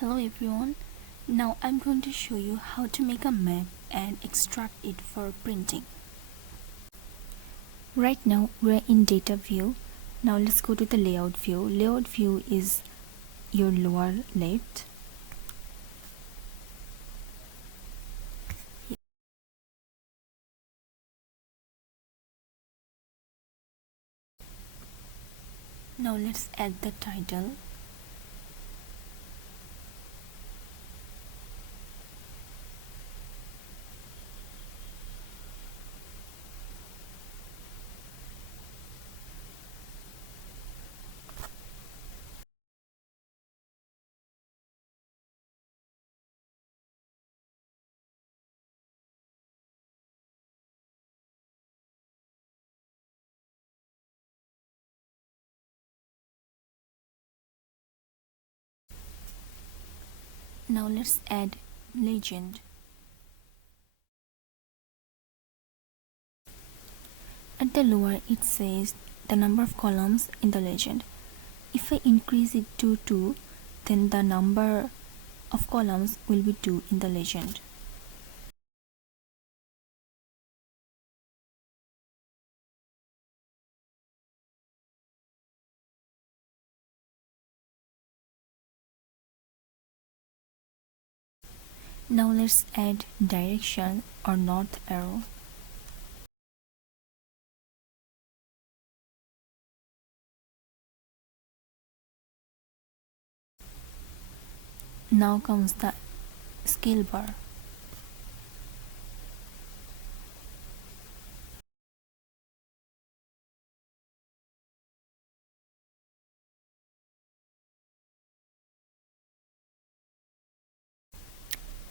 Hello everyone, now I'm going to show you how to make a map and extract it for printing. Right now we're in data view. Now let's go to the layout view. Layout view is your lower left. Now let's add the title. Now let's add legend. At the lower it says the number of columns in the legend. If I increase it to 2, then the number of columns will be 2 in the legend. Now let's add direction or north arrow. Now comes the scale bar.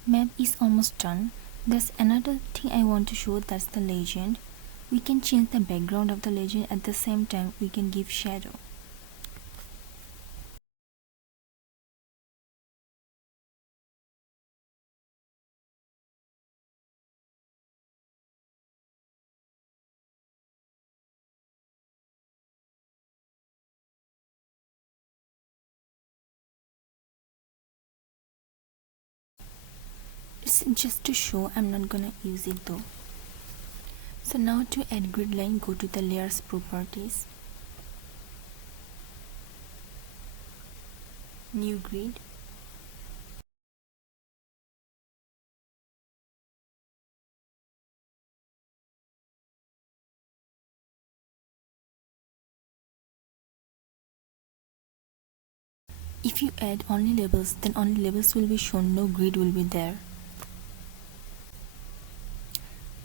Map is almost done. There's another thing I want to show, that's the legend. We can change the background of the legend, at the same time we can give shadow. It's just to show, I'm not gonna use it though. So now to add grid line, go to the layers properties, new grid, if you add only labels, then only labels will be shown, no grid will be there.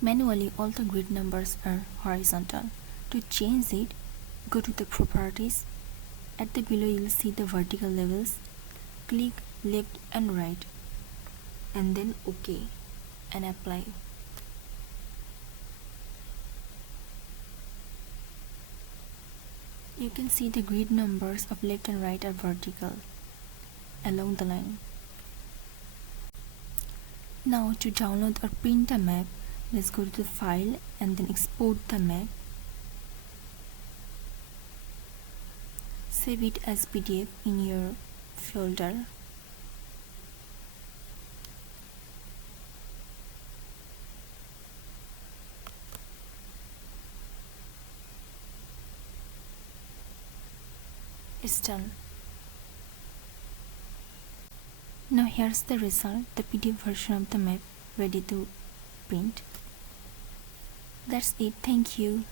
Manually all the grid numbers are horizontal. To change it, go to the properties. At the below you will see the vertical levels. Click left and right and then OK and apply. You can see the grid numbers of left and right are vertical along the line. Now to download or print a map, let's go to the file and then export the map. Save it as PDF in your folder. It's done. Now here's the result, the PDF version of the map ready to print. That's it. Thank you.